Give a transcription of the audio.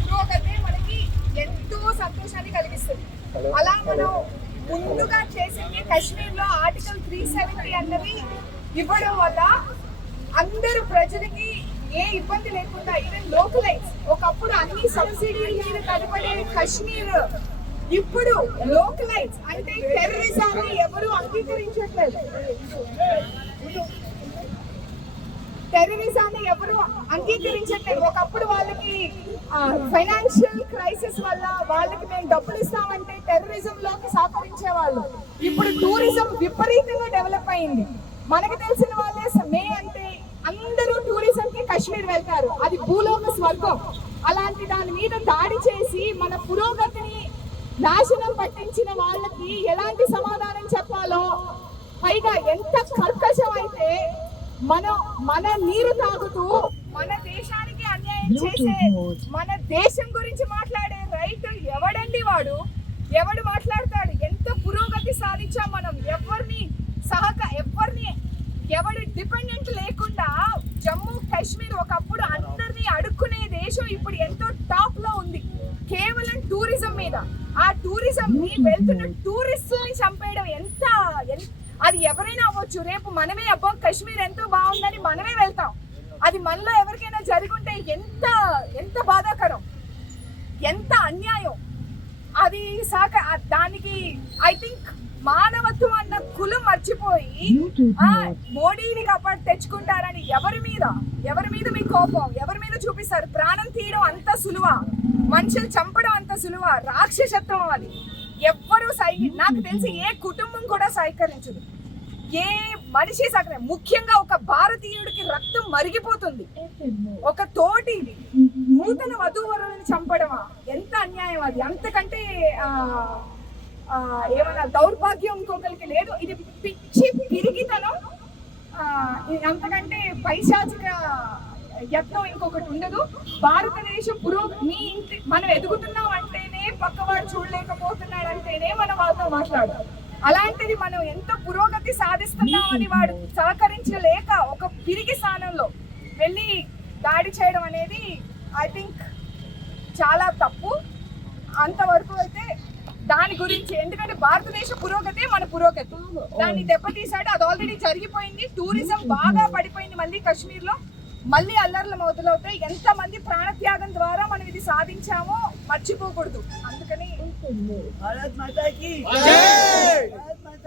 పురోగతి మనకి ఎంతో సంతోషాన్ని కలిగిస్తుంది. అలా మనం ముందుగా చేసింది కాశ్మీర్ లో ఆర్టికల్ 370 అన్నది ఇవ్వడం వల్ల అందరు ప్రజలకి ఏ ఇబ్బంది లేకుండా ఈవెన్ లోకలైజ్ ఒకప్పుడు అన్ని సబ్సిడీల మీద కనపడే కాశ్మీర్ ఇప్పుడు లోకలైజ్ అంటే టెర్రరిజాన్ని ఎవరు అంగీకరించట్లేదు. టెర్రరిజాన్ని ఎవరు అంగీకరించట్లేదు. ఒకప్పుడు వాళ్ళకి ఫైనాన్షియల్ క్రైసిస్ వల్ల వాళ్ళకి మేము డబ్బులు ఇస్తామంటే టెర్రరిజం లోకి సహకరించే వాళ్ళు. ఇప్పుడు టూరిజం విపరీతంగా డెవలప్ అయింది. మనకు తెలిసిన వాళ్ళే మే అంటే అందరూ టూరిజం కి కాశ్మీర్ వెళ్తారు. అది భూలోక స్వర్గం. అలాంటి దాని మీద దాడి చేసి మన పురోగతిని నాశనం పట్టించిన వాళ్ళకి ఎలాంటి సమాధానం చెప్పాలో, పైగా ఎంత కర్కశం అయితే మన నీరు తాగుతూ మన దేశానికి అన్యాయం చేసే, మన దేశం గురించి మాట్లాడే రైట్ ఎవడండి వాడు? ఎవడు మాట్లాడతాడు? ఎంత పురోగతి సాధించాం మనం. ఎవరి డిపెండెంట్ లేకుండా జమ్మూ కాశ్మీర్ ఒకప్పుడు అందరినీ అడుక్కునే దేశం ఇప్పుడు ఎంతో టాప్ లో ఉంది కేవలం టూరిజం మీద. ఆ టూరిజం ని వెళ్తున్న టూరిస్టుల్ని చంపేయడం ఎంత, అది ఎవరైనా అవ్వచ్చు. రేపు మనమే అబ్బా కాశ్మీర్ ఎంతో బాగుందని మనమే వెళ్తాం. అది మనలో ఎవరికైనా జరుగుంటే ఎంత బాధాకరం, ఎంత అన్యాయం. అది దానికి ఐ థింక్ మానవత్వం అన్న కులం మర్చిపోయి మోడీని కాపాడు తెచ్చుకుంటారని ఎవరి మీద మీ కోపం ఎవరి మీద చూపిస్తారు? ప్రాణం తీయడం అంత సులువా? మనుషులు చంపడం అంత సులువా? రాక్షసత్వం అది. ఎవ్వరూ నాకు తెలిసి ఏ కుటుంబం కూడా సహకరించదు. ఏ మనిషి ముఖ్యంగా ఒక భారతీయుడికి రక్తం మరిగిపోతుంది. ఒక తోటి నూతన వధూవరులను చంపడమా? ఎంత అన్యాయం అది. అంతకంటే ఏమన్నా దౌర్భాగ్యం ఇంకొకరికి లేదు. ఇది పిచ్చి పిరిగితనం. అంతకంటే పైశాచిక యత్నం ఇంకొకటి ఉండదు. భారతదేశం మనం ఎదుగుతున్నాం అంటేనే పక్కవాడు చూడలేకపోతున్నాడు అంటేనే మనం వాళ్ళతో మాట్లాడాలి. అలాంటిది మనం ఎంత పురోగతి సాధిస్తున్నామని వాడు సహకరించలేక ఒక పిరిగి స్థానంలో వెళ్ళి దాడి చేయడం అనేది ఐ థింక్ చాలా తప్పు. అంతవరకు అయితే దాని గురించి, ఎందుకంటే భారతదేశ పురోగతే మన పురోగతి. దాన్ని దెబ్బతీసాడు. అది ఆల్రెడీ జరిగిపోయింది. టూరిజం బాగా పడిపోయింది. మళ్ళీ కాశ్మీర్ లో మళ్ళీ అల్లర్లు మొదలవుతాయి. ఎంతమంది ప్రాణత్యాగం ద్వారా మనం ఇది సాధించామో మర్చిపోకూడదు. అందుకని